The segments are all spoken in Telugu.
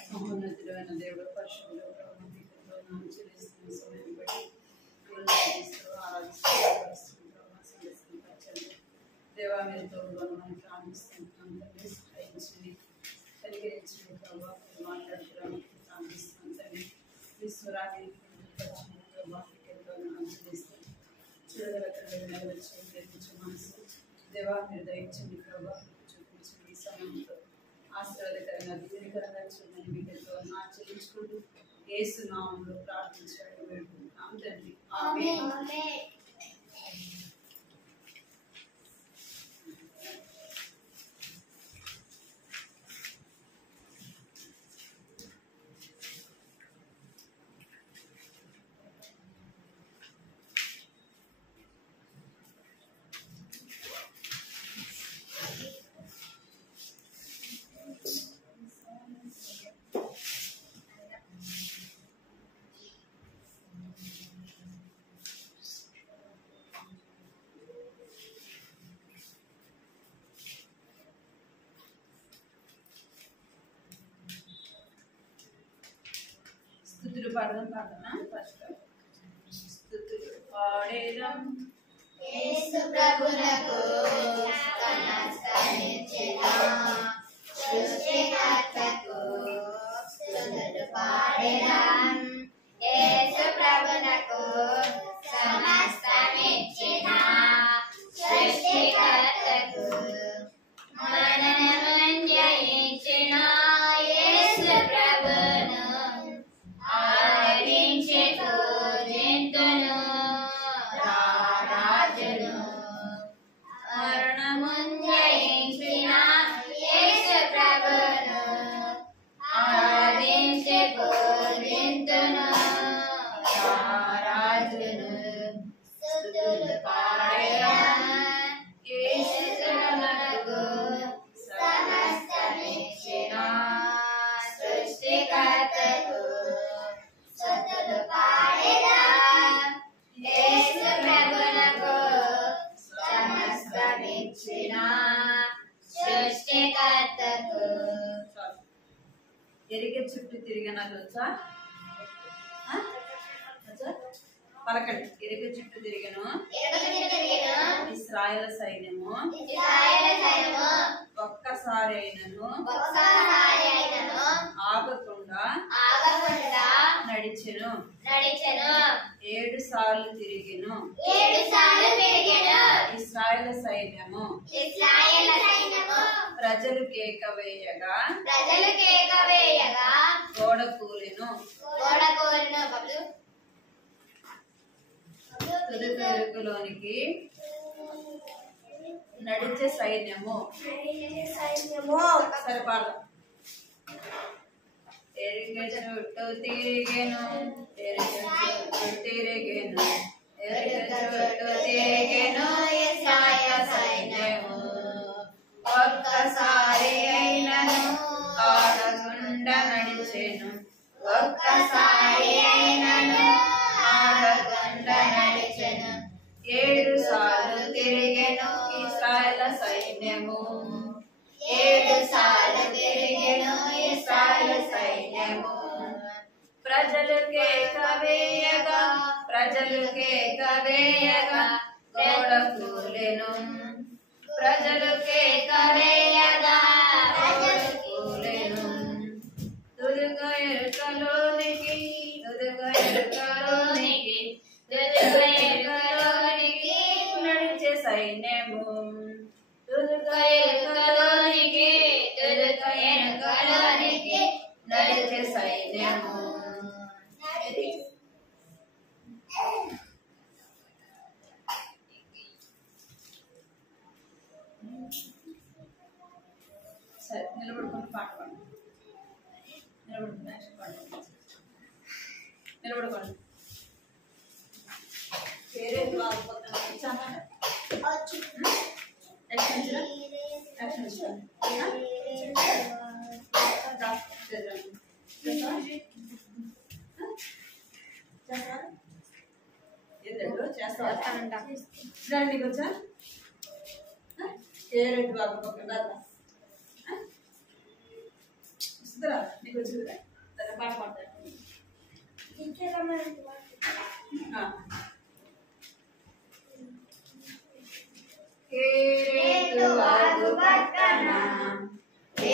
సమున్నతుడైన దేవుడు పరిశుద్ధుడు చెల్లిస్తున్న సమయం బట్టి దేవా మీరు తోడుగా మనం ప్రార్థిస్తున్నాం తండ్రి సహాయించండి కలిగించండి ప్రభావ మాట్లాడుతున్నాం ప్రార్థిస్తున్నాం తండ్రి ఈశ్వరాన్ని చెల్లిస్తాం చూడగల మనసు దేవా మీరు దయచండి ప్రభావ చూపించండి సమయంలో ఆశీర్వాదకరంగా దీవెనకరంగా చూడండి మీతో చెల్లించుకుంటూ యేసు నామములో ప్రార్థించడం వేడుకుంటున్నాం తండ్రి ఆమేన్. స్తుతులు పాడదాం ప్రార్థన ఫస్ట్ స్తుతులు పాడేదాం యేసు ప్రభువునకు సమస్తమిచ్చిన సృష్టికర్తకు స్తుతులు పాడేదాం యేసు ప్రభువునకు సమస్తమిచ్చిన సృష్టికర్తకు మనలను జయించిన యేసు ప్రభువును ఆరాధించి పూజింతును రారాజును మరణమును జయించిన యేసు ప్రభువును ఆరాధించి పూజింతును రారాజును స్తుతులు పాడేదా యేసు ప్రభువునకు సమస్తమిచ్చిన సృష్టికర్తకు స్తుతులు పాడేదా యేసు ప్రభువునకు సమస్తమిచ్చిన సృష్టికర్తకు. ఎరిగే చుట్టూ తిరిగిన వచ్చా పలకండి ఎరిగే చుట్టూ తిరిగను ఇశ్రాయేలు సైన్యము ఒక్కసారి అయినను ఆగకుండా నడిచెను 7 సార్లు తిరిగెను ఇశ్రాయేలు సైన్యము ప్రజలు కేక వేయగా గోడ కూలెను తురుకులోనికి నడిచే సైన్యము సరిపాడు ఎరిగే చుట్టూ తిరిగెను ఇశ్రాయేలు సైన్యము ఒక్కసారి అయినను ఆగకుండా నడిచెను ఒక్కసారి అయినను ఆగకుండా నడిచెను 7 సార్లు తిరిగెను ఇశ్రాయేలు సైన్యము 7 సార్లు తిరిగెను ఇశ్రాయేలు సైన్యము ప్రజలు కేక వేయగా గోడ కూలెను ప్రజలు కేక వేయగా గోడ కూలెను తురుగు ఎరుకలోనికి నడిచే సైన్యము తురుగు ఎరుకలోనికి నడిచే సైన్యము సరే నిలబడుకుని పాట పాడండి నిలబడుకోండి పేరే చేస్తా వచ్చా కేరెట్ బాగా పక్కన వస్తుందిరా నీకు వచ్చిందిరా సరే పాట పాడతాను కేరేతు వాగు పక్కన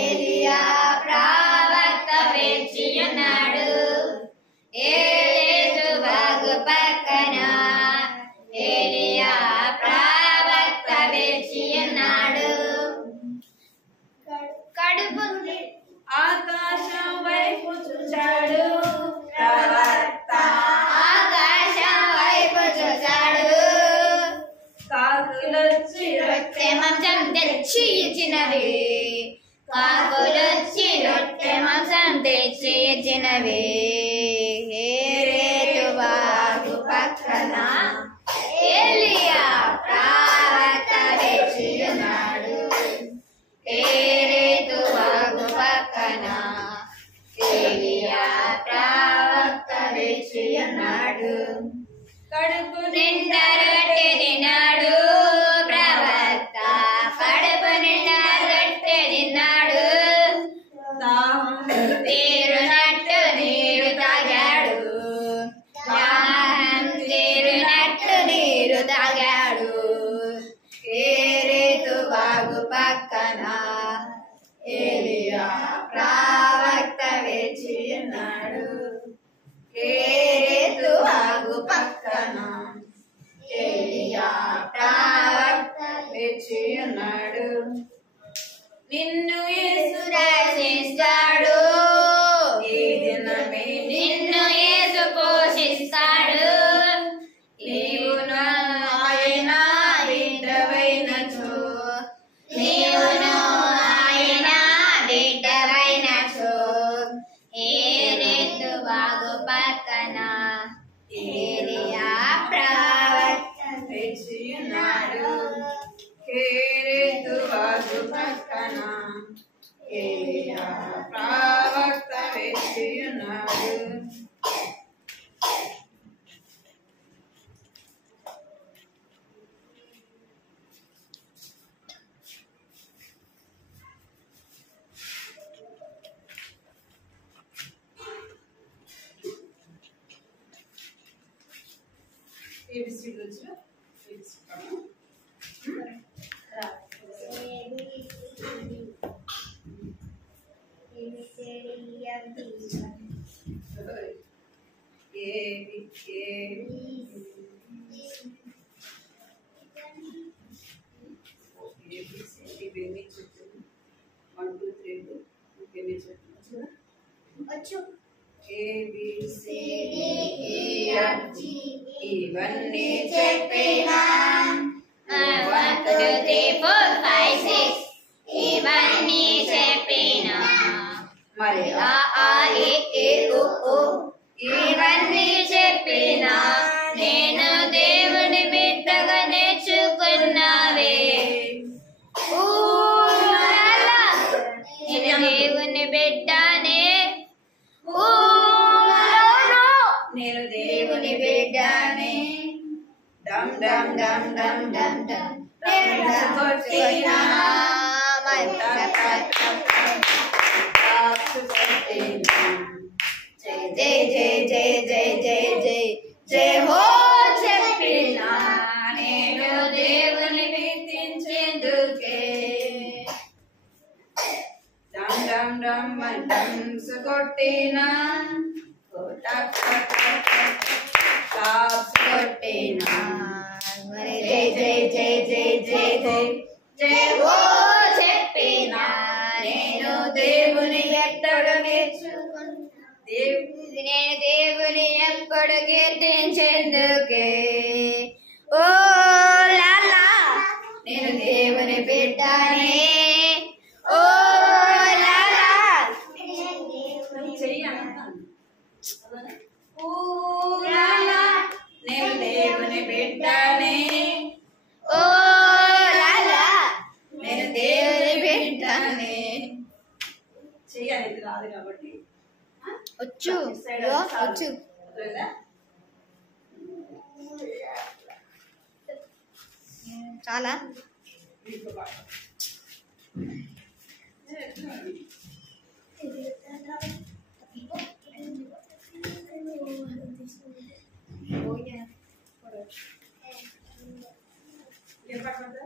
ఏలియా ప్రవక్త వేచియున్నాడు. కేరేతు వాగు పక్కన ఏలియా ప్రవక్త వేచియున్నాడు. కడుపు ఆకాశం వైపు చూచాడు ప్రవక్త, ఆకాశం వైపు చూశాడు. కాకులొచ్చి రొట్టె మాంసం తెచ్చి ఇచ్చినవి, కాకులొచ్చి రొట్టె మాంసం తెచ్చి ఇచ్చినవి. కేరేతు వాగు పక్కన ఏలియా ప్రవక్త వేచియున్నాడు. కేరేతు వాగు పక్కన ఏలియా ప్రవక్త వేచియున్నాడు. కడుపు నిండా రొట్టె తిన్నాడు ప్రవక్త, కడుపు నిండా రొట్టె తిన్నాడు. దాహం తీరునట్టు నీరు తాగాడు, దాహం తీరునట్టు నీరు తాగాడు. కేరేతు వాగు పక్కన ఏలియా ప్రవక్త వేచియున్నాడు. కేరేతు వాగు పక్కన ఏలియా ప్రవక్త వేచియున్నాడు. నిన్ను యేసు రక్షిస్తాడు, ఈ దినమే నిన్ను యేసు పోషిస్తాడు. నీవును ఆయన బిడ్డవైనచో, నీవును ఆయన బిడ్డవైనచో. కేరేతు వాగు పక్కన ఏలియా ప్రవక్త వేచియున్నాడు. కేరేతు వాగు పక్కన ఏలియా ప్రవక్త వేచియున్నాడు. ఏబిసిడి వచ్చిన వచ్చు. ఇవన్నీ చెప్పినా 1 2 3 4 5 6 ఇవన్నీ చెప్పినా మరి ఆ ఆ ఏ ఏ ఓ ఓ ఇవన్నీ చెప్పినా నేను దేవుని బిడ్డగా నేర్చుకున్నావే. ఊలాలా నేను దేవుని బిడ్డనే, ఊలాలో నేను దేవుని బిడ్డనే. డమ్ డమ్ డమ్ డమ్ డమ్ డమ్ కొట్టినా జై జై జై జై జై జై జై హో చెప్పినా నేను దేవుని కీర్తించేందుకే. డమ్ డమ్ డమ్ డమ్స్ కొట్టినా కొట్టినా మరి జై జై జై జై జై జై జై హో చెప్పినా నేను దేవుని ఎప్పుడు నేర్చుకున్నా, నేను దేవుని ఎప్పుడు కీర్తించేందుకే. ఓ లాలా నేను దేవుని బిడ్డనే, ఓ లాలా చెయ్యి అంటాను. ఊలాలా నేను దేవుని బిడ్డనే, ఓ లాలా నేను దేవుని బిడ్డనే. చెయ్యాలి ఇది రాదు కాబట్టి వచ్చు వచ్చు. చాలా వీటితో పాటు ఏం పడుతుందా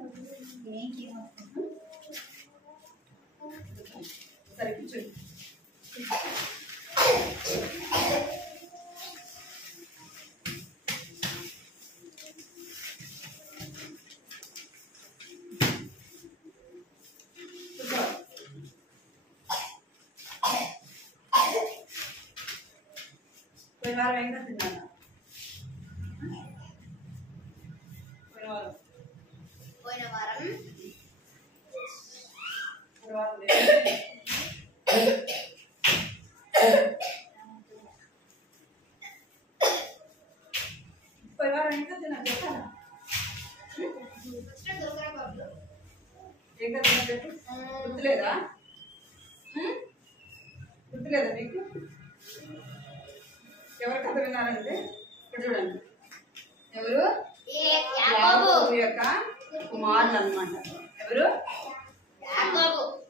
సరే కూర్చోండి పోయిన వారం ఏం తిన్నాను పోయిన వారం ఇంకా తిన్నాను చెప్పాలా ఏం కదా చెప్పు గుర్తులేదా గుర్తులేదా మీకు ఎవరి కథ విన్నారంటే ఇక్కడ చూడండి ఎవరు యాకోబు యొక్క కుమారులు అన్నమాట ఎవరు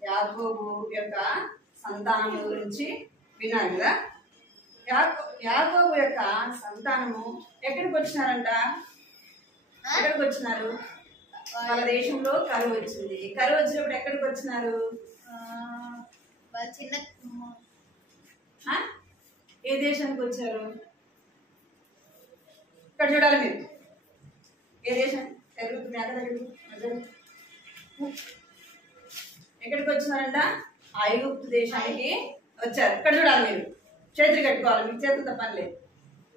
యాకోబు యొక్క సంతానం గురించి విన్నారు కదా యాకోబు యొక్క సంతానము ఎక్కడికి వచ్చినారంట ఎక్కడికి వచ్చినారు వాళ్ళ దేశంలో కరువు వచ్చింది కరువు వచ్చినప్పుడు ఎక్కడికి వచ్చినారు చిన్న ఏ దేశానికి వచ్చారు ఇక్కడ చూడాలి మీరు ఏ దేశం ఎదుగుతుంది ఎక్కడికి వచ్చినారంట ఐగుప్తు దేశానికి వచ్చారు ఇక్కడ చూడాలి మీరు చేతులు కట్టుకోవాలి మీకు చేతులతో పని లేదు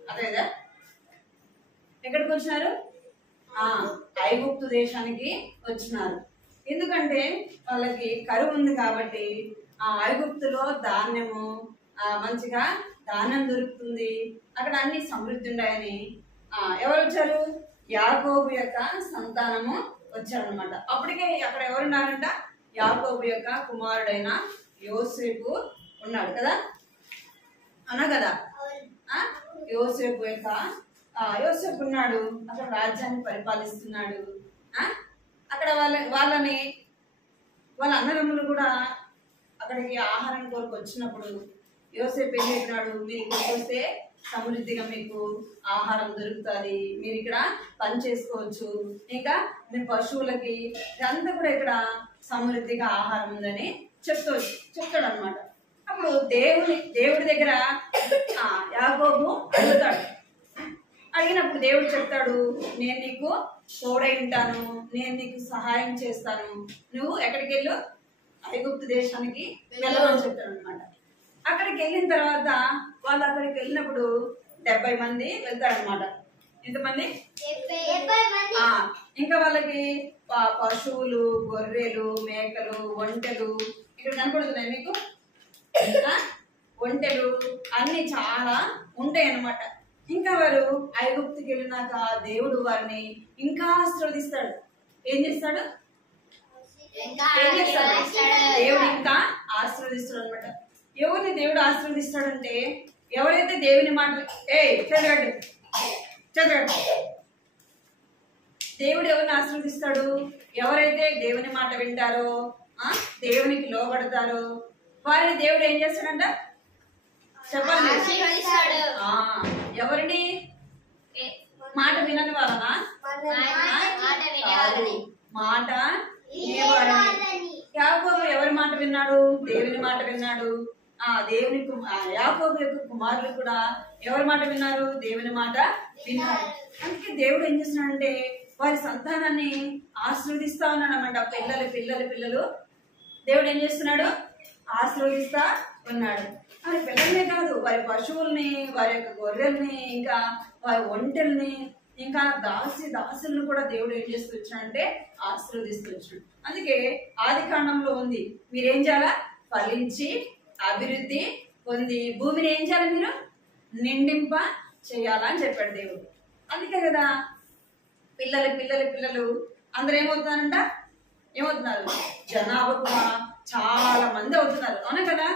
అదేదా ఎక్కడికి వచ్చినారు ఐగుప్తు దేశానికి వచ్చినారు ఎందుకంటే వాళ్ళకి కరువు ఉంది కాబట్టి ఆ ఐగుప్తులో ధాన్యము మంచిగా ధాన్యం దొరుకుతుంది అక్కడ అన్ని సమృద్ధి ఉన్నాయని ఎవరు వచ్చారు యాకోబు యొక్క సంతానము వచ్చారనమాట అప్పటికే అక్కడ ఎవరున్నారంట యాకోబు యొక్క కుమారుడైన యోసేపు ఉన్నాడు కదా అన్నా కదా యోసేపు యొక్క యోసేపు ఉన్నాడు అక్కడ రాజ్యాన్ని పరిపాలిస్తున్నాడు అక్కడ వాళ్ళని వాళ్ళ అన్నదమ్ములు కూడా అక్కడికి ఆహారం కొరకు వచ్చినప్పుడు యోసేపు ఏం చెప్పినాడు మీరు ఇక్కడికి వస్తే సమృద్ధిగా మీకు ఆహారం దొరుకుతుంది మీరు ఇక్కడ పని చేసుకోవచ్చు ఇంకా మీ పశువులకి ఇదంతా కూడా ఇక్కడ సమృద్ధిగా ఆహారం ఉందని చెప్తాడు అనమాట అప్పుడు దేవుడి దగ్గర యాకోబు అడుగుతాడు అడిగినప్పుడు దేవుడు చెప్తాడు నేను నీకు తోడై ఉంటాను నేను నీకు సహాయం చేస్తాను నువ్వు ఎక్కడికి వెళ్ళు ఐగుప్తు దేశానికి వెళ్ళమని చెప్తాడు అనమాట అక్కడికి వెళ్ళిన తర్వాత వాళ్ళు అక్కడికి వెళ్ళినప్పుడు 70 మంది వెళ్తారనమాట ఎంతమంది ఇంకా వాళ్ళకి పశువులు గొర్రెలు మేకలు ఒంటెలు ఇక్కడ కనపడుతున్నాయి మీకు ఒంటెలు అన్ని చాలా ఉంటాయి అన్నమాట ఇంకా వారు ఐగుప్తుకి వెళ్ళినాక దేవుడు వారిని ఇంకా ఆశీర్వదిస్తాడు ఏం చేస్తాడు దేవుడు ఇంకా ఆశీర్వదిస్తాడు అనమాట ఎవరిని దేవుడు ఆశీర్వదిస్తాడంటే ఎవరైతే దేవుని మాట చదవండి దేవుడు ఎవరిని ఆశీర్వదిస్తాడు ఎవరైతే దేవుని మాట వింటారో దేవునికి లోబడతారో వారిని దేవుడు ఏం చేస్తాడంట చెప్పండి ఎవరిని మాట వినని వాళ్ళనా మాట యాకోబు ఎవరి మాట విన్నాడు దేవుని మాట విన్నాడు యాకోబు యొక్క కుమారులు కూడా ఎవరి మాట విన్నారు దేవుని మాట విన్నారు అందుకే దేవుడు ఏం చేస్తున్నాడంటే వారి సంతానాన్ని ఆశీర్వదిస్తా ఉన్నాడు అన్నమాట పిల్లలు దేవుడు ఏం చేస్తున్నాడు ఆశీర్వదిస్తా ఉన్నాడు వారి పిల్లలనే కాదు వారి పశువుల్ని వారి యొక్క గొర్రెల్ని ఇంకా వారి ఒంటెల్ని ఇంకా దాసులను కూడా దేవుడు ఏం చేస్తూ వచ్చాడంటే ఆశీర్వదిస్తూ వచ్చాడు అందుకే ఆది కాండంలో ఉంది మీరేం చేయాలా ఫలించి అభివృద్ధి పొంది భూమిని ఏం చేయాలి మీరు నిండింప చేయాలా అని చెప్పాడు దేవుడు అందుకే కదా పిల్లలు అందరూ ఏమవుతున్నారు జనాభా కూడా చాలా మంది అవుతున్నారు అవునా కదా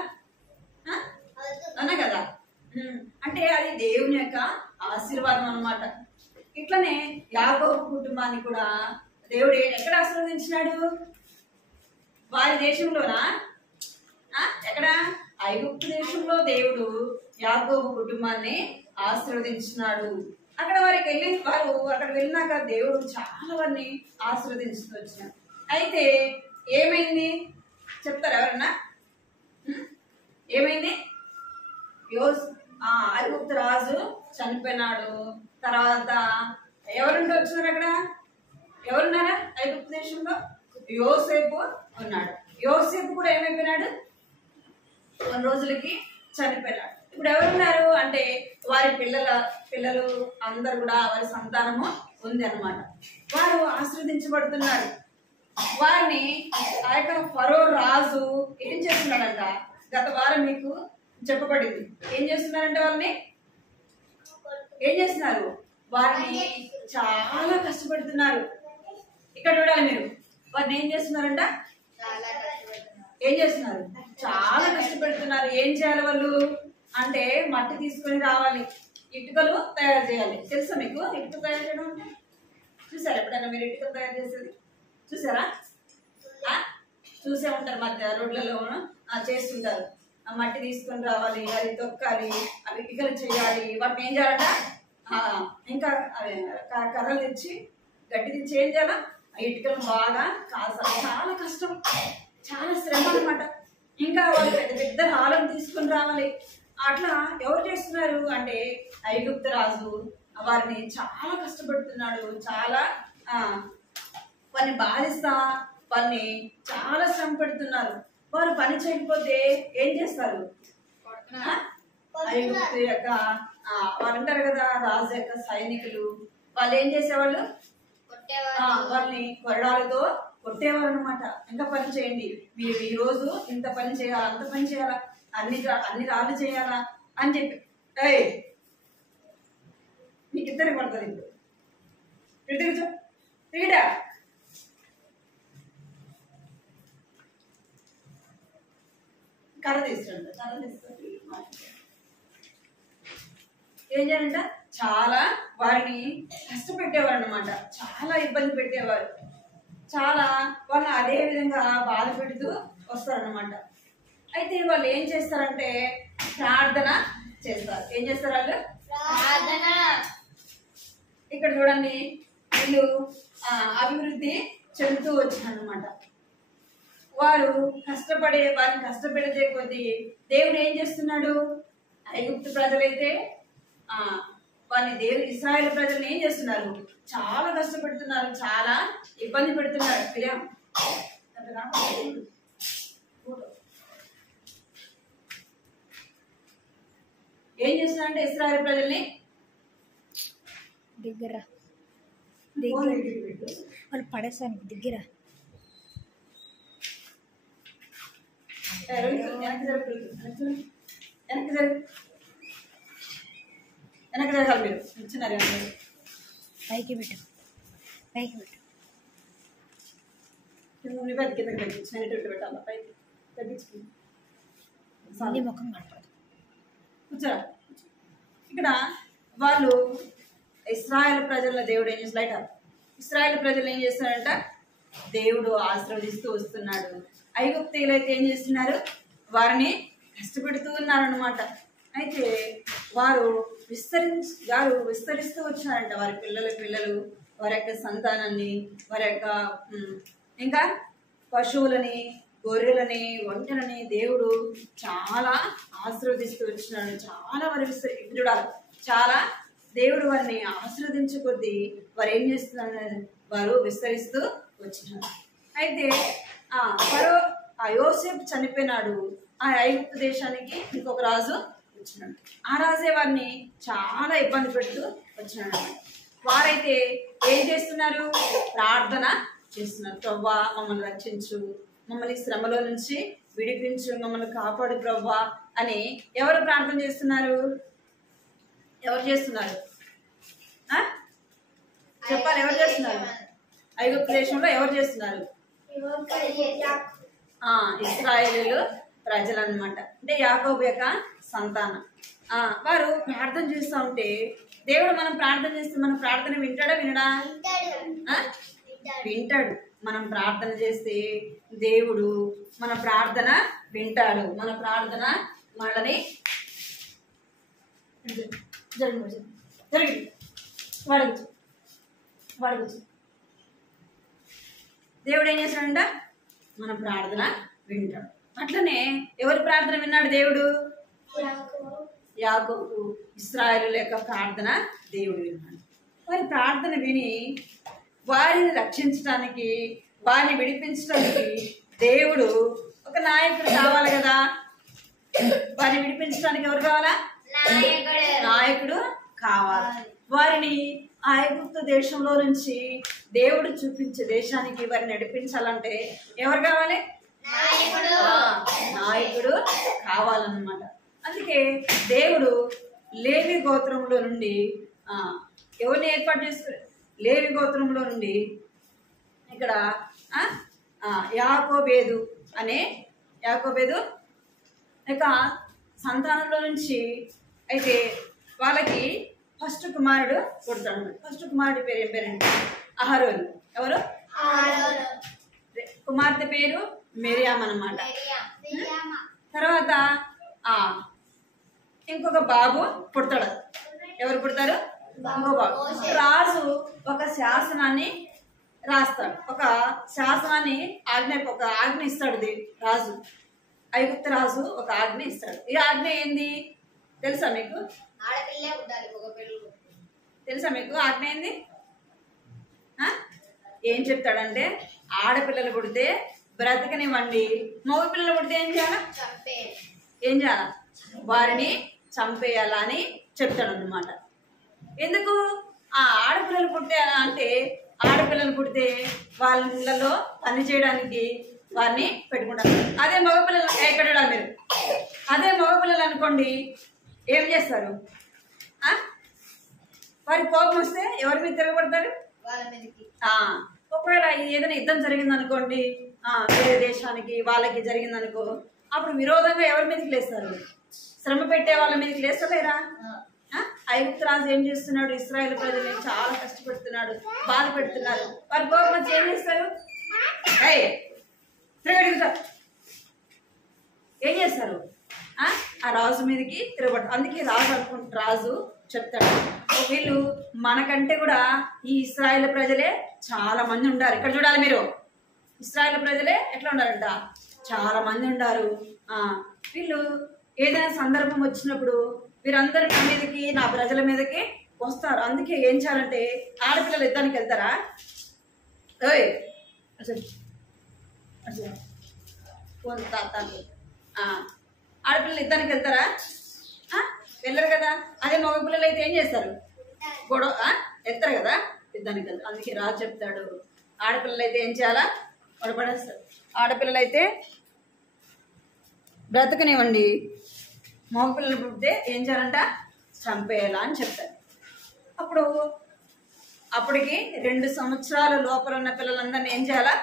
అంటే అది దేవుని యొక్క ఆశీర్వాదం అన్నమాట ఇట్లనే యాకోబు కుటుంబానికి కూడా దేవుడు ఎక్కడ ఆశీర్వదించినాడు? వారి దేశంలోనా? ఎక్కడ? ఐగుప్తు దేశంలో దేవుడు యాకోబు కుటుంబాన్ని ఆశీర్వదించినాడు. అక్కడ వారు అక్కడ వెళ్ళినాక దేవుడు చాలా వారిని ఆశీర్వదించుతూ వచ్చినాడు. అయితే ఏమైంది చెప్తారా ఎవరన్నా? ఏమైంది? ఐగుప్తు రాజు చనిపోయినాడు. తర్వాత ఎవరుంటే వచ్చినారు అక్కడ? ఎవరున్నారా ఐగుప్తు దేశంలో? యోసేపు ఉన్నాడు. యోసేపు కూడా ఏమైపోయినాడు? కొన్ని రోజులకి చనిపోయినాడు. ఇప్పుడు ఎవరున్నారు అంటే వారి పిల్లలు అందరు కూడా వారి సంతానము ఉంది అన్నమాట. వారు ఆశీర్వదించబడుతున్నారు. వారిని ఆ యొక్క ఫరో రాజు ఏం చేస్తున్నాడంట? గత వారం మీకు చెప్పబడింది. ఏం చేస్తున్నారంటే వాళ్ళని ఏం చేస్తున్నారు? వారిని చాలా కష్టపెడుతున్నారు. ఇక్కడ చూడాలి మీరు. వారిని ఏం చేస్తున్నారంట? ఏం చేస్తున్నారు? చాలా కష్టపెడుతున్నారు. ఏం చేయాలి వాళ్ళు అంటే మట్టి తీసుకొని రావాలి, ఇటుకలు తయారు చేయాలి. తెలుసా మీకు ఇటుకలు తయారు చేయడం అంటే? చూసారా ఎప్పుడైనా మీరు ఇటుకలు తయారు చేసేది? చూసారా? చూసే ఉంటారు, మధ్య రోడ్లలో చేస్తుంటారు. ఆ మట్టి తీసుకొని రావాలి, అది తొక్కాలి, అవి ఇటుకలు చేయాలి. వాటిని ఏం చేయాలంట? ఇంకా కర్రలు తెచ్చి గడ్డి తెచ్చి ఏం చేయాలా? ఆ ఇటుకలు బాగా కాసాలి. చాలా కష్టం, చాలా శ్రమ అనమాట. ఇంకా వాళ్ళు పెద్ద పెద్ద హాలను తీసుకొని రావాలి. అట్లా ఎవరు చేస్తున్నారు అంటే ఐగుప్తు రాజు వారిని చాలా కష్టపడుతున్నాడు. చాలా వారిని బాధిస్తా వారిని చాలా శ్రమ పెడుతున్నారు. వారు పని చేయకపోతే ఏం చేస్తారు? ఐగుప్తు యొక్క వారు అంటారు కదా, రాజు యొక్క సైనికులు, వాళ్ళు ఏం చేసేవాళ్ళు? వారిని కొరడాలతో కొట్టేవారు అనమాట. ఇంకా పని చేయండి, మీరు ఈ రోజు ఇంత పని చేయాలా, అంత పని చేయాలా, అన్ని రాళ్ళు చేయాలా అని చెప్పి మీకు ఇద్దరికి పడుతుంది. ఇప్పుడు తిరుగుచో తిరిగిడా కర్ర తీసుకోండి. ఏం చేయాలంట? చాలా వారిని కష్టపెట్టేవారు అన్నమాట. చాలా ఇబ్బంది పెట్టేవారు. చాలా వాళ్ళని అదే విధంగా బాధ పెడుతూ వస్తారన్నమాట. అయితే వాళ్ళు ఏం చేస్తారంటే ప్రార్థన చేస్తారు. ఏం చేస్తారు వాళ్ళు? ప్రార్థన. ఇక్కడ చూడండి, వీళ్ళు అభివృద్ధి చెందుతూ వచ్చారన్నమాట. వారిని కష్టపెడితే కొద్దీ దేవుడు ఏం చేస్తున్నాడు? ఐగుప్తు ప్రజలైతే దేవుడు ఇశ్రాయేలు ప్రజలను ఏం చేస్తున్నారు? చాలా కష్టపెడుతున్నారు, చాలా ఇబ్బంది పెడుతున్నారు. ఏం చేస్తున్నారంటే ఇశ్రాయేలు ప్రజల్ని దగ్గర వాళ్ళు పడేసాను దగ్గర వెనక్కి జరగాలి. మీరు ఇచ్చినారు పైకి పెట్టు, పైకి పెట్టు, కిందకి తగ్గించినట్టు పెట్టాలి. పైకి తగ్గించుకుంది ముఖం కనపడదు. కూర్చోరా. ఇక్కడ వాళ్ళు ఇశ్రాయేలు ప్రజల దేవుడు ఏం చేస్తాడు? ఇశ్రాయేలు ప్రజలు ఏం చేస్తున్నారంట? దేవుడు ఆశీర్వదిస్తూ వస్తున్నాడు. ఐగుప్తీయులు అయితే ఏం చేస్తున్నారు? వారిని కష్టపెడుతూ ఉన్నారన్నమాట. అయితే వారు విస్తరిస్తూ వచ్చినారంట. వారి పిల్లలు వారి యొక్క సంతానాన్ని, వారి యొక్క ఇంకా పశువులని, గొర్రెలని, ఒంటెలని దేవుడు చాలా ఆశీర్వదిస్తూ వచ్చినాడు. చాలా వారు చూడాలి. చాలా దేవుడు వారిని ఆశీర్వదించే కొద్దీ వారు ఏం చేస్తున్నారు? వారు విస్తరిస్తూ వచ్చినారు. అయితే యోసేపు చనిపోయినాడు. ఆ ఐగుప్తు దేశానికి ఇంకొక రాజు వచ్చినాడు. ఆ రాజే వారిని చాలా ఇబ్బంది పెడుతూ వచ్చినాడు. వారైతే ఏం చేస్తున్నారు? ప్రార్థన చేస్తున్నారు. ప్రభువా మమ్మల్ని రక్షించు, మమ్మల్ని శ్రమలో నుంచి విడిపించు, మమ్మల్ని కాపాడు ప్రభువా అని ఎవరు ప్రార్థన చేస్తున్నారు? ఎవరు చేస్తున్నారు? చెప్పాలి. ఎవరు చేస్తున్నారు? ఐగుప్తు దేశంలో ఎవరు చేస్తున్నారు? ఇశ్రాయేలు ప్రజలు అన్నమాట. అంటే యాకోబు యొక్క సంతానం. వారు ప్రార్థన చేస్తూ ఉంటే దేవుడు మనం ప్రార్థన చేస్తే మన ప్రార్థన వింటాడా? వినడా? వింటాడు. మనం ప్రార్థన చేస్తే దేవుడు మన ప్రార్థన వింటాడు. మన ప్రార్థన మనని జరిగి వాడవచ్చు. దేవుడు ఏం చేస్తాడంట? మన ప్రార్థన వింటాడు. అట్లనే ఎవరి ప్రార్థన విన్నాడు దేవుడు? యాకోబు ఇశ్రాయేలు యొక్క ప్రార్థన దేవుడు విన్నాడు. వారి ప్రార్థన విని వారిని రక్షించడానికి, వారిని విడిపించడానికి దేవుడు ఒక నాయకుడు కావాలి కదా. వారిని విడిపించడానికి ఎవరు కావాలా? నాయకుడు కావాలి. వారిని ఆ ఐగుప్తు దేశంలో నుంచి దేవుడు చూపించే దేశానికి వారిని నడిపించాలంటే ఎవరు కావాలి? నాయకుడు కావాలన్నమాట. అందుకే దేవుడు లేవి గోత్రంలో నుండి ఎవరిని ఏర్పాటు చేసుకున్నారు? లేవి గోత్రంలో నుండి ఇక్కడ యాకోబేదు యొక్క సంతానంలో నుంచి అయితే వాళ్ళకి ఫస్ట్ కుమారుడు పుడతాడు. ఫస్ట్ కుమారుడి పేరు ఏం పేరండి? అహరోను. ఎవరు? కుమార్తె పేరు మిరియామ్ అన్నమాట. తర్వాత ఇంకొక బాబు పుడతాడు. ఎవరు పుడతారు? ఇంకో బాబు. రాజు ఒక శాసనాన్ని రాస్తాడు. ఒక ఆజ్ఞ ఇస్తాడు రాజు. ఐగుప్తు రాజు ఒక ఆజ్ఞ ఇస్తాడు. ఈ ఆజ్ఞ ఏంది తెలుసా మీకు? తెలుసా మీకు ఆజ్ఞ ఏంది? ఏం చెప్తాడంటే ఆడపిల్లలు పుడితే బ్రతకనివ్వండి, మగ పిల్లలు పుడితే ఏం చేయాలా? వారిని చంపేయాలా అని చెప్తాడు అన్నమాట. ఎందుకు? ఆడపిల్లలు ఆడపిల్లలు పుడితే వాళ్ళ ఇళ్ళలో పని చేయడానికి వారిని పెట్టుకుంటారు. అదే మగపిల్లలు ఎక్కడ మీరు అదే మగపిల్లలు అనుకోండి, ఏం చేస్తారు? వారి కోపం వస్తే ఎవరి మీద తిరగబడతారు? ఒకవేళ ఏదైనా యుద్ధం జరిగింది అనుకోండి, వేరే దేశానికి వాళ్ళకి జరిగింది అనుకో, అప్పుడు విరోధంగా ఎవరి మీదకి లేస్తారు? శ్రమ పెట్టే వాళ్ళ మీదకి లేస్తలేరా? ఐగుప్తు రాజు ఏం చేస్తున్నాడు? ఇశ్రాయేలు ప్రజల్ని చాలా కష్టపెడుతున్నాడు, బాధ పెడుతున్నారు. వారి కోపం వచ్చి ఏం చేస్తారు? ఏం చేస్తారు? ఆ రాజు మీదకి తిరగబడతారు. అందుకే రాజు చెప్తాడు, వీళ్ళు మనకంటే కూడా ఈ ఇశ్రాయేలు ప్రజలే చాలా మంది ఉండారు. ఇక్కడ చూడాలి మీరు, ఇశ్రాయేలు ప్రజలే ఎట్లా ఉండారంట? చాలా మంది ఉండారు. వీళ్ళు ఏదైనా సందర్భం వచ్చినప్పుడు వీరందరూ నా మీదకి, నా ప్రజల మీదకి వస్తారు. అందుకే ఏం చేయాలంటే ఆడపిల్లలు యుద్ధానికి వెళ్తారా? ఆడపిల్లలు యుద్ధానికి వెళ్తారా? వెళ్ళరు కదా. అదే మగ పిల్లలు అయితే ఏం చేస్తారు? గొడవ ఎత్తారు కదా, యుద్ధానికి వెళ్తారు. అందుకే రాజు చెప్తాడు, ఆడపిల్లలు అయితే ఏం చేయాలా? గొడవపడేస్తారు. ఆడపిల్లలు అయితే బ్రతకనివ్వండి, మగపిల్లలు పుడితే ఏం చేయాలంట? చంపేయాలా అని చెప్తారు. అప్పటికి 2 సంవత్సరాల లోపల ఉన్న పిల్లలందరినీ ఏం చేయాలా?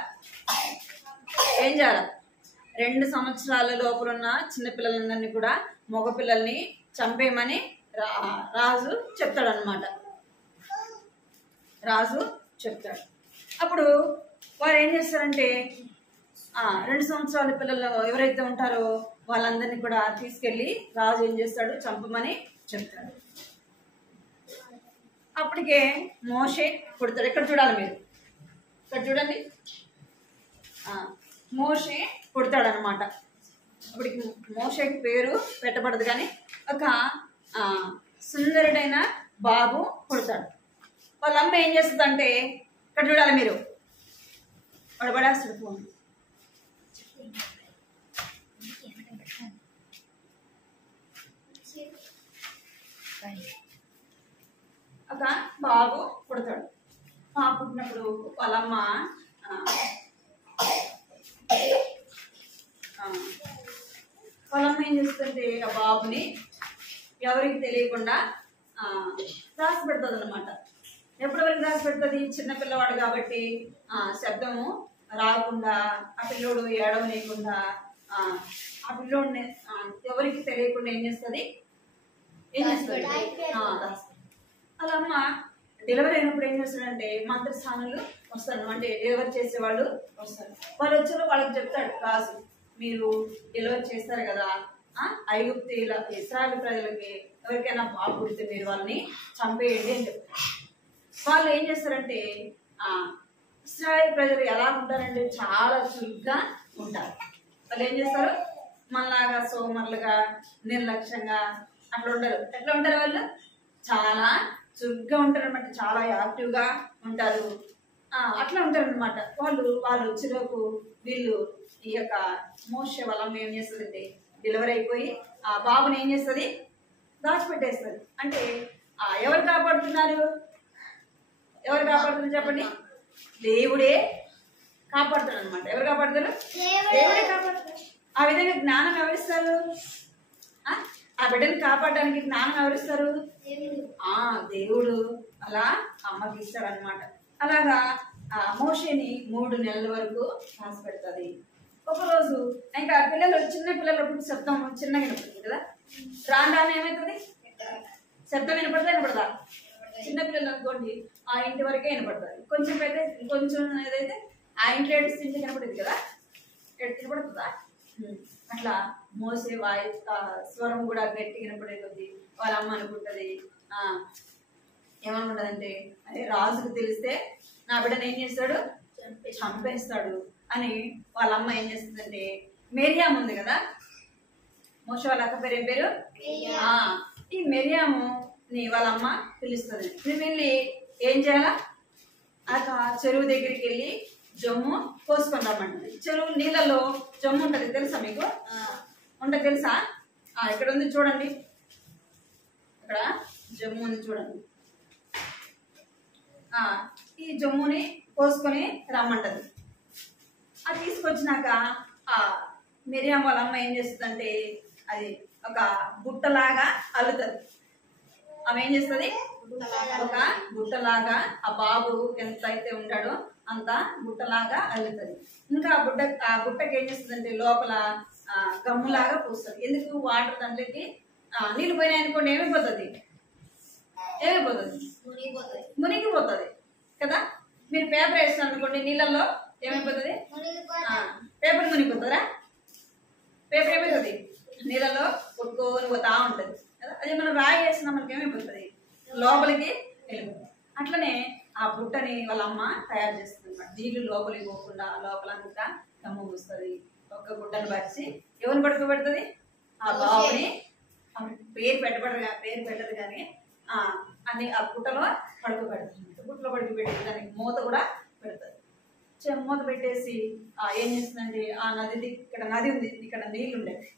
2 సంవత్సరాల లోపల ఉన్న చిన్న పిల్లలందరినీ కూడా మగపిల్లల్ని చంపేయమని రాజు చెప్తాడు అన్నమాట. అప్పుడు వారు ఏం చేస్తారంటే 2 సంవత్సరాల పిల్లలు ఎవరైతే ఉంటారో వాళ్ళందరినీ కూడా తీసుకెళ్ళి రాజు ఏం చేస్తాడు? చంపమని చెప్తాడు. అప్పటికే మోషే పుడతాడు. ఇక్కడ చూడాలి మీరు, ఇక్కడ చూడండి, మోషే పుడతాడు అనమాట. అప్పటికి మోషేకి పేరు పెట్టబడదు, కానీ ఒక సుందరుడైన బాబు పుడతాడు. వాళ్ళ అమ్మ ఏం చేస్తుందంటే, ఇక్కడ చూడాలి మీరు, పడబడేస్తాడు ఫోన్. ఒక బాబు పుడతాడు. బాబు పుట్టినప్పుడు వాళ్ళమ్మ ఏం చేస్తుంటే ఆ బాబుని ఎవరికి తెలియకుండా దాచి పెడుతుంది అన్నమాట. ఎప్పటి వరకు దాచి పెడుతుంది? చిన్నపిల్లవాడు కాబట్టి శబ్దము రాకుండా, ఆ పిల్లోడు ఏడవలేకుండా, ఆ పిల్లోడిని ఎవరికి తెలియకుండా ఏం చేస్తుంది? అలా అమ్మ డెలివరీ అయినప్పుడు ఏం చేస్తాడంటే మంత్రస్థానులు వస్తారు, అంటే డెలివరీ చేసే వాళ్ళు వస్తారు. వాళ్ళు వచ్చారో వాళ్ళకి చెప్తాడు రాజు, మీరు డెలివరీ చేస్తారు కదా, ఐగుప్తీల ఇశ్రాయేలు ప్రజలకి ఎవరికైనా బాబు పుడితే మీరు వాళ్ళని చంపేయండి అని చెప్తారు. వాళ్ళు ఏం చేస్తారంటే ఇశ్రాయేలు ప్రజలు ఎలా ఉంటారంటే చాలా చురుగ్గా ఉంటారు. వాళ్ళు ఏం చేస్తారు, మనలాగా సోమరులుగా నిర్లక్ష్యంగా అట్లా ఉండరు. ఎట్లా ఉంటారు వాళ్ళు, చాలా చురుగ్గా ఉంటారు అనమాట, చాలా యాక్టివ్గా ఉంటారు. అట్లా ఉంటారు అనమాట. వాళ్ళు వచ్చేలోపు వీళ్ళు ఈ యొక్క మోషే వాళ్ళ అమ్మ ఏం చేస్తుందంటే డెలివరీ అయిపోయి ఆ బాబుని ఏం చేస్తుంది, దాచిపెట్టేస్తుంది. అంటే ఎవరు కాపాడుతున్నారు, ఎవరు కాపాడుతున్నారు చెప్పండి, దేవుడే కాపాడుతాడు అనమాట. ఎవరు కాపాడుతారు, దేవుడే కాపాడుతారు. ఆ విధంగా జ్ఞానం ఎవరిస్తారు, ఆ బిడ్డని కాపాడడానికి జ్ఞానం ఎవరిస్తారు, దేవుడు అలా అమ్మకి ఇస్తాడు అనమాట. అలాగా మోషేని 3 నెలల వరకు రాసి పెడుతుంది. ఒకరోజు ఇంకా పిల్లలు చిన్న పిల్లలప్పుడు శబ్దం చిన్నగా వినపడుతుంది కదా, రాను ఏమవుతుంది, శబ్దం వినపడదా, చిన్న పిల్లలు అనుకోండి ఆ ఇంటి వరకే వినపడుతుంది. కొంచెం అయితే కొంచెం ఏదైతే ఆ ఇంట్లో ఏడుస్తుంటే వినపడుతుంది కదా, వినపడుతుందా, అట్లా మోసే స్వరం కూడా గట్టి వినపడే కొద్ది వాళ్ళ అమ్మ అనుకుంటది, ఏమనుకుంటదంటే అదే రాజుకు తెలిస్తే నా బిడ్డను ఏం చేస్తాడు, చంపేస్తాడు అని వాళ్ళ అమ్మ ఏం చేస్తుందంటే, మెరియాము ఉంది కదా, మోషే వాళ్ళ అక్క పేరు ఏం పేరు, ఈ మెరియాము నీ వాళ్ళ అమ్మ పిలుస్తుంది. నువ్వు వెళ్ళి ఏం చేయాలా, చెరువు దగ్గరికి వెళ్ళి జమ్ము పోసుకొని రమ్మంటుంది. చెరువు నీళ్ళలో జమ్ము ఉంటుంది తెలుసా మీకు, ఉంటుంది తెలుసా, ఇక్కడ ఉంది చూడండి, ఇక్కడ జమ్ము ఉంది చూడండి. ఈ జమ్ముని పోసుకొని రమ్మంటది. అది తీసుకొచ్చినాక మిరియాం వాళ్ళ అమ్మ ఏం చేస్తుందంటే అది ఒక బుట్టలాగా అల్లుతుంది. ఆమె ఏం చేస్తుంది, ఒక బుట్టలాగా ఆ బాబు ఎంత అయితే ఉంటాడో అంత బుట్టలాగా అల్లుతుంది. ఇంకా ఆ బుట్టకి ఏం చేస్తుందంటే లోపల గమ్ములాగా పూస్తుంది. ఎందుకు, వాటర్ దాంట్లోకి నీళ్ళు పోయినాయి అనుకోండి ఏమైపోతుంది, మునిగిపోతుంది కదా. మీరు పేపర్ వేస్తున్నారు అనుకోండి నీళ్ళల్లో ఏమైపోతుంది, పేపర్ మునిగిపోతుందా, పేపర్ ఏమైపోతుంది నీళ్ళలో కొట్టుకొని పోతా ఉంటుంది కదా. అదే మనం రాయి వేసినా మనకి ఏమైపోతుంది, లోపలికి వెళ్ళిపోతుంది. అట్లనే ఆ బుట్టని వాళ్ళ అమ్మ తయారు చేస్తుంది అనమాట. నీళ్లు లోపలికి పోకుండా లోపలంతా గమ్ము పూస్తుంది. ఒక్క గుడ్డను పరిచి ఎవరిని పడుకోబెడుతుంది, ఆ బాబుని. పేరు పెట్టదు కానీ అన్ని ఆ బుట్టలో పడుకోబెడుతుంది. బుట్టలో పడుకోబెట్టి దానికి మూత కూడా పెడుతుంది. మూత పెట్టేసి ఏం చేస్తుందంటే ఆ నది, ఇక్కడ నది ఉంది, ఇక్కడ నీళ్లు ఉండేవి,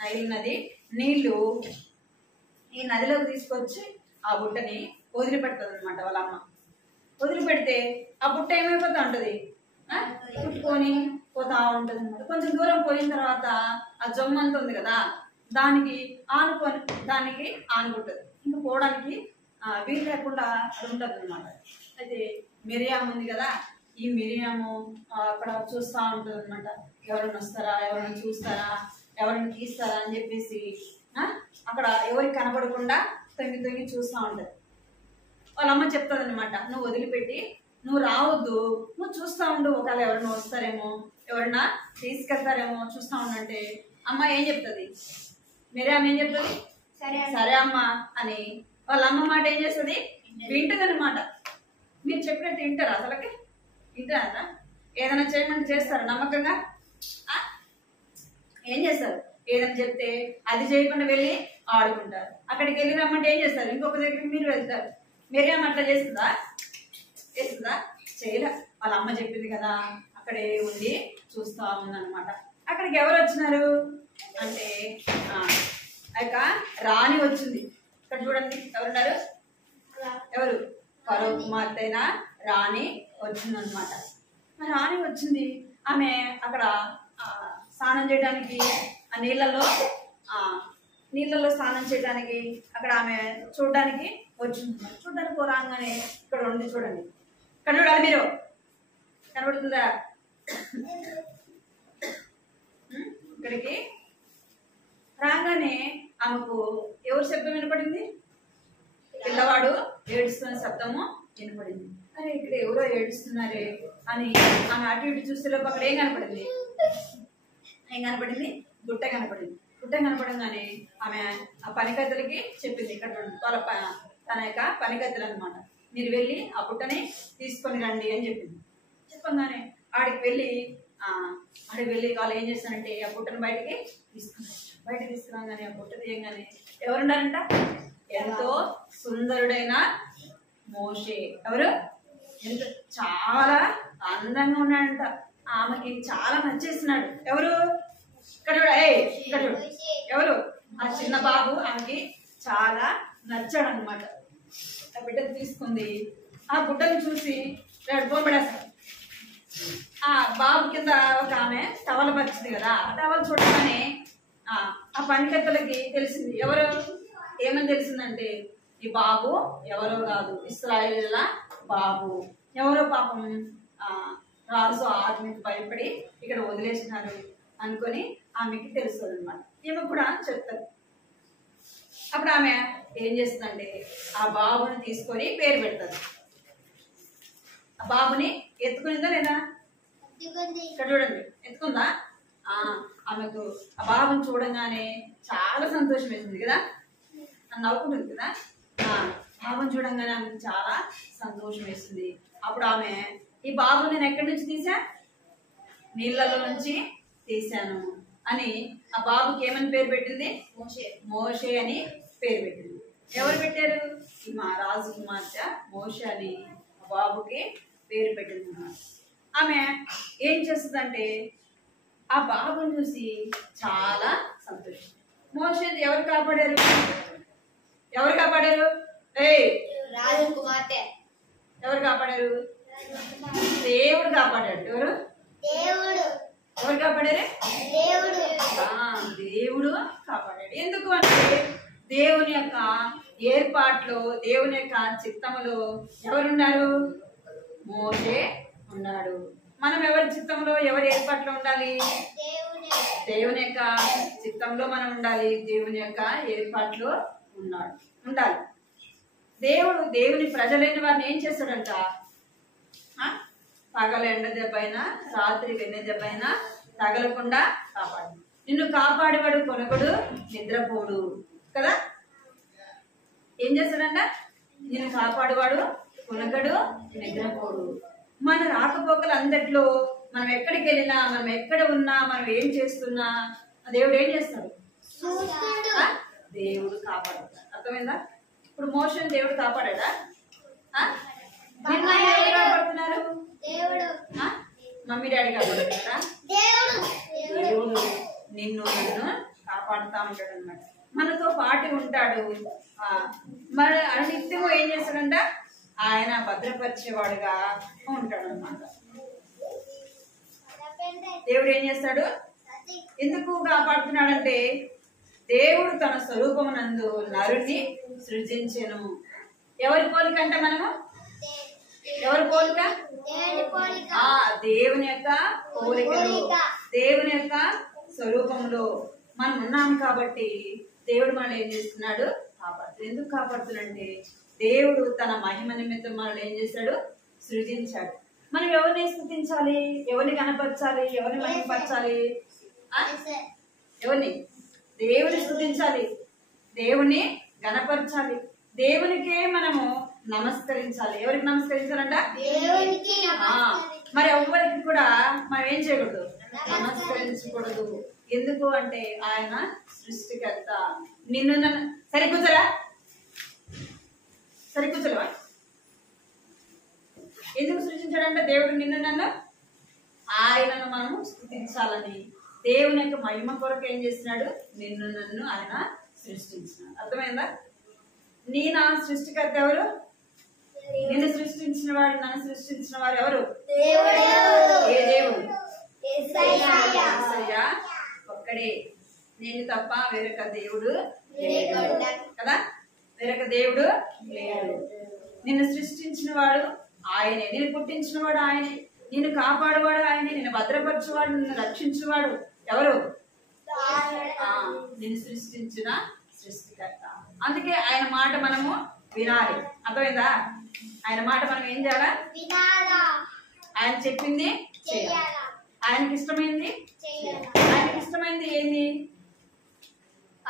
నైల్ నది నీళ్లు ఈ నదిలోకి తీసుకొచ్చి ఆ బుట్టని వదిలిపెడుతుంది అనమాట వాళ్ళ అమ్మ. వదిలిపెడితే ఆ బుట్ట ఏమైపోతా ఉంటుంది, చుట్టుకొని పోతా ఉంటుంది అనమాట. కొంచెం దూరం పోయిన తర్వాత ఆ జమ్ము అంత ఉంది కదా, దానికి ఆనుకుంటుంది. ఇంకా పోవడానికి వీలు లేకుండా అది ఉంటుంది అనమాట. అయితే మిరియాము ఉంది కదా, ఈ మిరియాము అక్కడ చూస్తూ ఉంటుంది అనమాట. ఎవరైనా వస్తారా, ఎవరైనా చూస్తారా, ఎవరైనా తీస్తారా అని చెప్పేసి అక్కడ ఎవరికి కనబడకుండా తొంగి చూస్తూ ఉంటుంది. వాళ్ళ అమ్మ చెప్తుంది అనమాట, నువ్వు వదిలిపెట్టి నువ్వు రావద్దు, నువ్వు చూస్తూ ఉండు, ఒకవేళ ఎవరైనా వస్తారేమో, ఎవరైనా తీసుకెళ్తారేమో చూస్తూ ఉండంటే అమ్మ ఏం చెప్తుంది, మిరియాం ఏం చెప్తుంది, సరే అమ్మ అని వాళ్ళ అమ్మ మాట ఏం చేస్తుంది, వింటుంది అనమాట. మీరు చెప్పినట్టు వింటారా, అసలుకి వింటారా, ఏదైనా చేయమంటే చేస్తారా నమ్మకంగా, ఏం చేస్తారు, ఏదైనా చెప్తే అది చేయకుండా వెళ్ళి ఆడుకుంటారు. అక్కడికి వెళ్ళి రమ్మంటే ఏం చేస్తారు, ఇంకొక దగ్గరికి మీరు వెళ్తారు. మిరియాం అట్లా చేస్తుందా చేయలే. వాళ్ళ అమ్మ చెప్పింది కదా, అక్కడే ఉండి చూస్తూ ఉందన్నమాట. అక్కడికి ఎవరు వచ్చినారు అంటే ఆ యొక్క రాణి వచ్చింది. ఇక్కడ చూడండి ఎవరున్నారు, ఎవరు, ఫరో కుమార్తె అయిన రాణి వచ్చిందనమాట. రాణి వచ్చింది, ఆమె అక్కడ స్నానం చేయడానికి ఆ నీళ్ళలో స్నానం చేయడానికి అక్కడ ఆమె చూడడానికి వచ్చింది. చూడడానికి రాగానే ఇక్కడ ఉంది చూడండి, ఇక్కడ చూడాలి మీరు, కనబడుతుందా, ఇక్కడికి రాగానే ఆమెకు ఎవరు శబ్దం వినపడింది, పిల్లవాడు ఏడుస్తున్న శబ్దము వినపడింది. అరే ఇక్కడ ఎవరో ఏడుస్తున్నారే అని ఆమె అటు ఇటు చూసేలోపు అక్కడ ఏం కనపడింది? గుట్ట కనపడింది. గుట్ట కనపడంగానే ఆమె ఆ పనికత్తెలకి చెప్పింది, ఇక్కడ వాళ్ళ తన యొక్క పనికత్తెలు అనమాట, మీరు వెళ్ళి ఆ బుట్టని తీసుకొని రండి అని చెప్పింది. చెప్పగానే ఆడికి వెళ్ళి వాళ్ళు ఏం చేస్తారంటే ఆ బుట్టను బయటికి తీసుకురాగానే ఆ బుట్ట తీయగానే ఎవరున్నారంట? ఎంతో సుందరుడైన మోషే. ఎవరు? ఎంత చాలా అందంగా ఉన్నాడంట. ఆమెకి చాలా నచ్చేస్తున్నాడు. ఎవరు? ఇక్కడ ఎవరు? ఆ చిన్న బాబు ఆమెకి చాలా నచ్చాడు అనమాట. ఆ బిడ్డను తీసుకుంది. ఆ బుట్టను చూసి బొమ్మడేస్తాడు. ఆ బాబు కింద ఒక ఆమె టవల్ పరిచింది కదా, ఆ టవల్ చూడగానే ఆ పనికత్తెలకి తెలిసింది. ఎవరు? ఏమని తెలిసిందంటే ఈ బాబు ఎవరో కాదు, ఇశ్రాయేలీయుల బాబు. ఎవరో పాపం రాజు ఆత్మకి భయపడి ఇక్కడ వదిలేసినారు అనుకొని ఆమెకి తెలుస్తుంది అనమాట. ఈమె కూడా చెప్తారు. అప్పుడు ఆమె ఏం చేస్తుందంటే ఆ బాబుని తీసుకొని పేరు పెడతారు. ఆ బాబుని ఎత్తుకునిందా లేదా? ఇక్కడ చూడండి, ఎత్తుకుందా? ఆమెకు ఆ బాబుని చూడంగానే చాలా సంతోషం వేసింది కదా, నవ్వుకుంటుంది కదా. బాబుని చూడంగానే ఆమెకు చాలా సంతోషం వేసింది. అప్పుడు ఆమె ఈ బాబుని నేను ఎక్కడి నుంచి తీసా? నీళ్ళలో నుంచి తీశాను అని ఆ బాబుకి ఏమని పేరు పెట్టింది? మోషే అని పేరు పెట్టింది. ఎవరు పెట్టారు? మా రాజు కుమార్తె మోషే అని ఆ బాబుకి పేరు పెట్టింది అన్నమాట. ఆమె ఏం చేస్తుందంటే ఆ బాబుని చూసి చాలా సంతోషం. మోషేని ఎవరు కాపాడారు? రాజు కుమార్తె. ఎవరు కాపాడారు? దేవుడు కాపాడాడు. ఎవరు కాపాడారు? దేవుడు కాపాడాడు. ఎందుకు అంటే దేవుని యొక్క ఏర్పాట్లో, దేవుని యొక్క చిత్తములో ఎవరున్నారు? మోషే ఉన్నాడు. మనం ఎవరి చిత్తంలో, ఎవరి ఏర్పాట్లో ఉండాలి? దేవుని యొక్క చిత్తంలో మనం ఉండాలి. దేవుని యొక్క ఏర్పాట్లో ఉండాలి. దేవుని ప్రజలైన వారిని ఏం చేస్తాడంట? పగల ఎండ దెబ్బైనా, రాత్రి వెన్నె దెబ్బైనా తగలకుండా కాపాడు. నిన్ను కాపాడేవాడు కొనకడు, నిద్రపోడు కదా. ఏం చేస్తాడంట? నిన్ను కాపాడువాడు కొనకడు, నిద్రపోడు. మన రాకపోకలు అందట్లో మనం ఎక్కడికి వెళ్ళినా, మనం ఎక్కడ ఉన్నా, మనం ఏం చేస్తున్నా దేవుడు ఏం చేస్తాడు? దేవుడు కాపాడుతాడు. అర్థమైందా? ఇప్పుడు మోషన్ దేవుడు కాపాడా? కాపాడుతున్నారు? Mummy daddy కాపాడుతారా? దేవుడు నిన్ను కాపాడుతా ఉంటాడు అన్నమాట. మనతో పాటు ఉంటాడు. మన అనిత్యము ఏం చేస్తాడంట? ఆయన భద్రపరిచేవాడుగా ఉంటాడు అన్నమాట. దేవుడు ఏం చేస్తాడు? ఎందుకు కాపాడుతున్నాడంటే దేవుడు తన స్వరూపమునందు నరుని సృజించెను. ఎవరి పోలిక అంట? మనము ఎవరి పోలిక? దేవుని యొక్క పోలికలో, దేవుని యొక్క స్వరూపంలో మనం ఉన్నాం కాబట్టి దేవుడు మనల్ని ఏం చేస్తున్నాడు? కాపాడుతాడు. ఎందుకు కాపాడుతున్నాడంటే దేవుడు తన మహిమ నిమిత్తం మనల్ని ఏం చేశాడు? సృజించాడు. మనం ఎవరిని స్తుతించాలి? ఎవరిని కనపరచాలి? ఎవరిని మహిమపరచాలి? ఎవరిని? దేవుని స్తుతించాలి, దేవుని గణపరచాలి, దేవునికే మనము నమస్కరించాలి. ఎవరికి నమస్కరించాలంట? మరి ఎవరికి కూడా మనం ఏం చేయకూడదు? నమస్కరించకూడదు. ఎందుకు అంటే ఆయన సృష్టికర్త. నిన్ను సరికూర్చరా? ఎందుకు సృష్టించాడంటే దేవుడు నిన్ను నన్ను, ఆయనను మనము స్తుతించాలని, దేవుని యొక్క మహిమ కొరకు ఏం చేస్తున్నాడు? నిన్ను నన్ను ఆయన సృష్టించినాడు. అర్థమైందా? నీ నా సృష్టికర్త ఎవరు? నిన్ను సృష్టించిన వాడు, నన్ను సృష్టించిన వారు ఎవరు? ఏ దేవుడు? యేసయ్య ఒక్కడే. నేను తప్ప వేరొక దేవుడు కదా, వేరొక దేవుడు లేడు. నిన్ను సృష్టించిన వాడు ఆయనే, నిన్ను పుట్టించిన వాడు ఆయనే, నిన్ను కాపాడువాడు ఆయనే, నిన్ను భద్రపరచువాడు, నిన్ను రక్షించువాడు ఎవరు? నిన్ను సృష్టించిన సృష్టికర్త. అందుకే ఆయన మాట మనము వినాలి. అర్థమైందా? ఆయన మాట మనం ఏం చేయాలా? వినాలా, ఆయన చెప్పింది చేయాలి. చేయాలా, ఆయనకి ఇష్టమైంది చేయాలా. ఆయనకి ఇష్టమైంది ఏంది?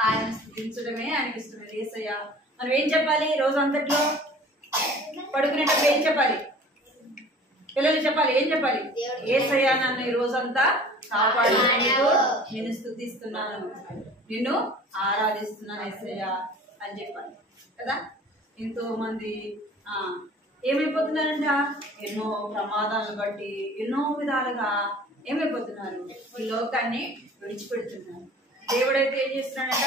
ఆయన స్థుతించడమే ఆయనకి ఇష్టమైంది. యేసయ్య మనం ఏం చెప్పాలి? రోజు అంతట్లో పడుకునేటప్పుడు ఏం చెప్పాలి? పిల్లలు చెప్పాలి. ఏం చెప్పాలి? యేసయ్య నన్ను ఈ రోజంతా కాపాడినందుకు నిన్ను స్తుతిస్తున్నాను, నిన్ను ఆరాధిస్తున్నాను యేసయ్య అని చెప్పాలి కదా. ఎంతో మంది ఏమైపోతున్నారంట? ఎన్నో ప్రమాదాలను బట్టి ఎన్నో విధాలుగా ఏమైపోతున్నారు? ఈ లోకాన్ని విడిచిపెడుతున్నారు. దేవుడైతే ఏం చేస్తున్నాడంట?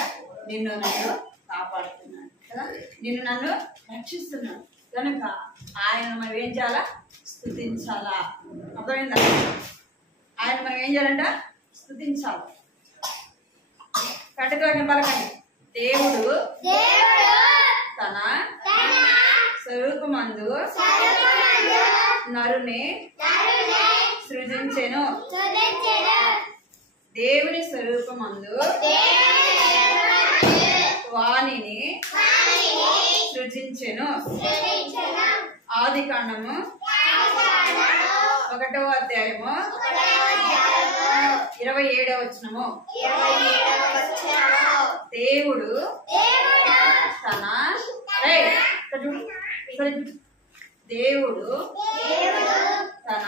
నిన్ను నన్ను కాపాడుతున్నాడు కదా, నిన్ను నన్ను రక్షిస్తున్నాడు కనుక ఆయన మనం ఏం చేయాలా? స్తుతించాలా. అర్థమైందా? ఆయన మనం ఏం చేయాలంట? స్తుతించాలి. కట్టుకోని పలకండి. దేవుడు తన స్వరూపమందు నరుని సృజించెను. దేవుని స్వరూపమందు వాణిని సృజించెను. ఆదికాండము 1వ అధ్యాయము 27వ వచనము. దేవుడు తన దేవుడు తన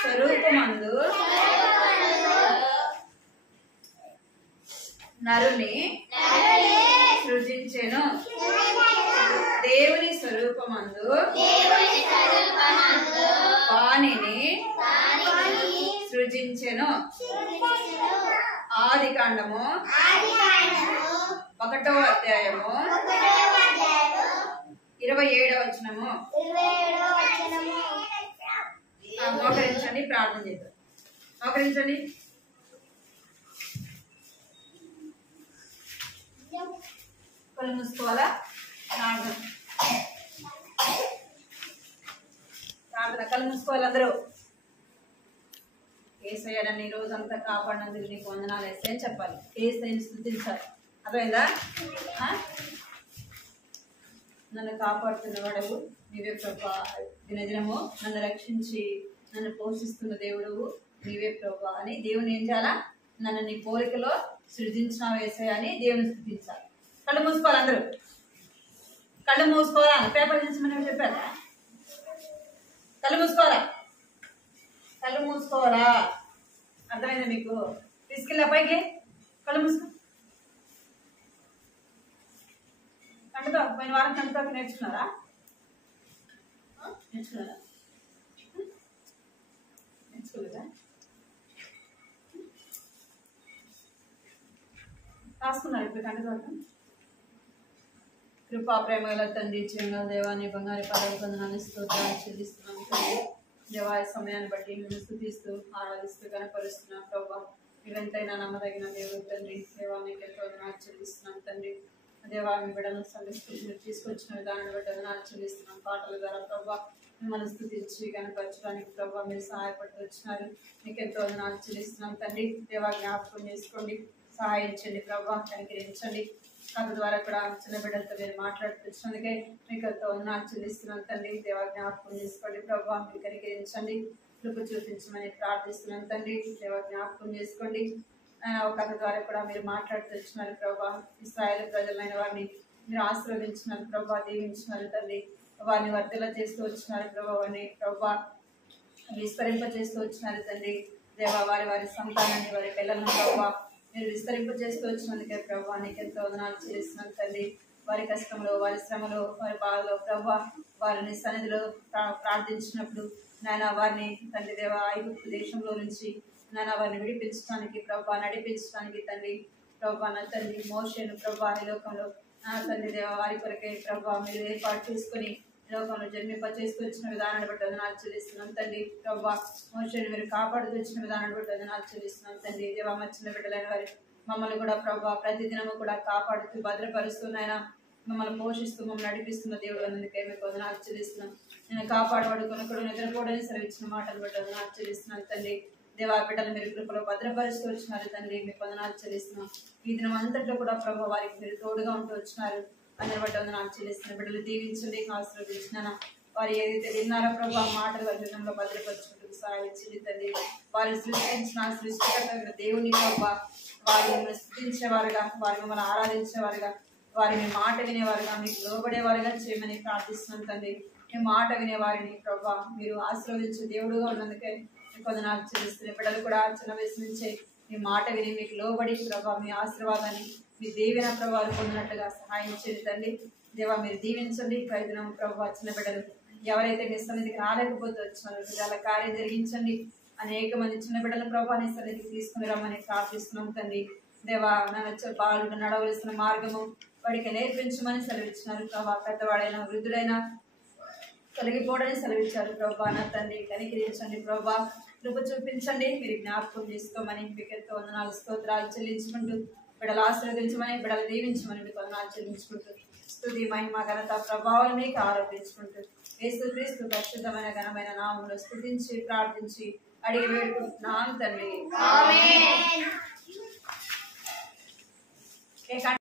స్వరూపమందు నరుని సృజించెను. దేవుని స్వరూపమందు వాణిని సృజించెను. ఆదికాండము 1వ అధ్యాయము 27వ వచనము. మోకరించండి, ప్రార్థన చేద్దాం. మోకరించండి. కళ్ళు మూసుకోవాలా? ప్రార్థన. కళ్ళు మూసుకోవాలి అందరూ. యేసయ్య నన్ను ఈ రోజంతా కాపాడినందుకు నీకు వందనాలు యేసయ్య అని చెప్పాలి. యేసయ్యని స్తుతించాలి. అర్థమైందా? నన్ను కాపాడుతున్న వాడవు నీవే ప్రభా. దినదినము నన్ను రక్షించి నన్ను పోషిస్తున్న దేవుడు నీవే ప్రభా అని దేవుని ఏం చేయాలా? నన్ను నీ పోలికలో సృజించినావు యేసయ్య అని దేవుని స్తుతించాలి. కళ్ళు మూసుకోవాలి అందరూ. కళ్ళు మూసుకోవాలా? పేపర్ దించమని చెప్పారా? కళ్ళు మూసుకోవాలా? కళ్ళు మూసుకోవాలా? అర్థమైందా మీకు? తీసుకెళ్ళా పైకి. కళ్ళు మూసుకో. కంటతో పోయిన వారం కంటతో నేర్చుకున్నారా? నేర్చుకున్నారా? నేర్చుకోలేదా? రాసుకున్నారు ఇప్పుడు కంటతో? కృపా ప్రేమగల తండ్రి, జీవంగల దేవాన్ని బంగారు పదవి పొందనాన్ని స్తోత్రాన్ని చెల్లిస్తున్నాను తండ్రి. దేవాయ సమయాన్ని బట్టి మేము స్తుతిస్తూ ఆరాధిస్తూ కనపరుస్తున్నాం ప్రభా. మీరెంతైనా నమ్మదగిన దేవుడు తండ్రి. దేవానికి ఎంతో వందనాలు చెల్లిస్తున్నాం తండ్రి. దేవా మీ బిడ్డలను సందర్శించి తీసుకొచ్చిన విధానాన్ని బట్టి వందనాలు చెల్లిస్తున్నాం. పాటల ద్వారా ప్రభా మిమ్మల్ని స్తుతించి కనపరచడానికి ప్రభా మీరు సహాయపడుతూ వచ్చినారు. మీకు ఎంతో వందనాలు చెల్లిస్తున్నాం తండ్రి. దేవా జ్ఞాపకం చేసుకోండి, సహాయించండి ప్రభా, కనికరించండి. కథ ద్వారా కూడా చిన్న బిడ్డలతో మీరు మాట్లాడుతున్నందుకే మీకు ఎంతో వందనాలు చెల్లిస్తున్నాను తండ్రి. దేవా జ్ఞాపకం చేసుకోండి ప్రభా, మీరు కనికరించండి, కృప చూపించమని ప్రార్థిస్తున్నాను తండ్రి. దేవా జ్ఞాపకం చేసుకోండి. కథ ద్వారా కూడా మీరు మాట్లాడుతున్నారు ప్రభా. ఇశ్రాయేలు ప్రజలైన వారిని మీరు ఆశీర్వదించినారు ప్రభా, దీవించినారు తండ్రి. వారిని వర్ధల చేస్తూ వచ్చినారు ప్రభా, వారిని ప్రభా విస్తరింప చేస్తూ వచ్చినారు తండ్రి. దేవా వారి వారి సంతానాన్ని వారి పిల్లలను ప్రభా మీరు విస్తరింప చేస్తూ వచ్చినందుకే ప్రభా నీకు ఎంతో వందనాలు చేస్తున్నాను తండ్రి. వారి కష్టంలో, వారి శ్రమలో, వారి బాధలో ప్రభా వారిని సన్నిధిలో ప్రార్థించినప్పుడు నాయన వారిని తండ్రి దేవా ఐగుప్తు దేశంలో నుంచి నాయన వారిని విడిపించడానికి ప్రభా, నడిపించడానికి తండ్రి ప్రభా నా తండ్రి మోషేను ప్రభా ఈ లోకంలో నా తండ్రి దేవా వారి కొరకే ప్రభా మీరు ఏర్పాటు చేసుకుని లోకంలో జన్మింప చేసుకొచ్చిన విధానాన్ని బట్టి వందనాలు చెల్లిస్తున్నాం తండ్రి. ప్రభా మోషేను మీరు కాపాడుతూ వచ్చిన విధానాన్ని బట్టి వందనాలు చెల్లిస్తున్నాం తండ్రి. దేవా మా చిన్న బిడ్డలైన వారి మమ్మల్ని కూడా ప్రభా ప్రతిదినము కూడా కాపాడుతూ భద్రపరుస్తున్నాయన మమ్మల్ని పోషిస్తూ మమ్మల్ని నడిపిస్తున్న దేవుడు అందుకే మీకు వందనాలు చెల్లిస్తున్నాం. నేను కాపాడవాడు కొనకడు నిద్రపోవడానికి సెలవిచ్చిన మాటలు బట్టి వందనాలు చెల్లిస్తున్నాను తండ్రి. దేవా బిడ్డలు మీరు కృపలో భద్రపరుస్తూ వచ్చినారు తండ్రి, మీకు వందనాలు చెల్లిస్తున్నాం. ఈ దినం అంతట్లో కూడా ప్రభా వారికి మీరు తోడుగా ఉంటూ వచ్చినారు. అందరి బట్టి వందనాలు చెల్లిస్తున్న బిడ్డలు దీవించండి, ఆశీర్వదించిన వారు ఏదైతే విన్నారో ప్రభా మాటలు వారి హృదయంలో భద్రపరుచుకుంటూ సహాయం చెల్లితండి. వారిని సృష్టించిన సృష్టికర్త దేవుని ప్రభా వారిని మిమ్మల్ని స్థుతించేవారుగా, వారి మిమ్మల్ని ఆరాధించేవారుగా, వారి మీ మాట వినేవారుగా, మీకు లోబడేవారుగా చేయమని ప్రార్థిస్తున్నాం తండ్రి. మీ మాట వినేవారిని ప్రభా మీరు ఆశీర్వదించే దేవుడుగా ఉన్నందుకే వందనాలు చెల్లిస్తున్న బిడ్డలు కూడా చిన్న వయసు నుంచే మీ మాట విని మీకు లోబడి ప్రభా మీ ఆశీర్వాదాన్ని మీ దీవెన ప్రభావాలు పొందినట్లుగా సహాయం చేయండి. దేవా మీరు దీవించండి. ప్రయోజనం ప్రభావ చిన్న బిడ్డలు ఎవరైతే మీ సన్నిధికి రాలేకపోతే వచ్చారో వాళ్ళ కార్యం జరిగించండి. అనేక మంది చిన్న బిడ్డల ప్రభావ నీ సన్నిధికి తీసుకుని రమ్మని ప్రార్థిస్తున్నాం తండ్రి. దేవా నన్ను బాలుడు నడవలసిన మార్గము వాడికి నేర్పించమని సెలవిచ్చినారు ప్రభా. పెద్దవాడైనా వృద్ధుడైనా తొలగిపోవడని సెలవిచ్చారు ప్రభా. నా తండ్రి కనికరించండి ప్రభా, కృప చూపించండి, మీరు జ్ఞాపకం చేసుకోమని మీకు ఎంతో వందనాలు స్తోత్రాలు చెల్లించుకుంటూ బిడ్డలు ఆశీర్వదించమని బిడ్డలు దీవించమని మీకు వందనాలు చెల్లించుకుంటూ స్తుతి మహిమ ఘనత ప్రభావాలు మీకు ఆరోపించుకుంటూ యేసుక్రీస్తు పరిశుద్ధమైన ఘనమైన నామములో స్తుతించి ప్రార్థించి అడిగి వేడుకుంటున్నాను తండ్రి.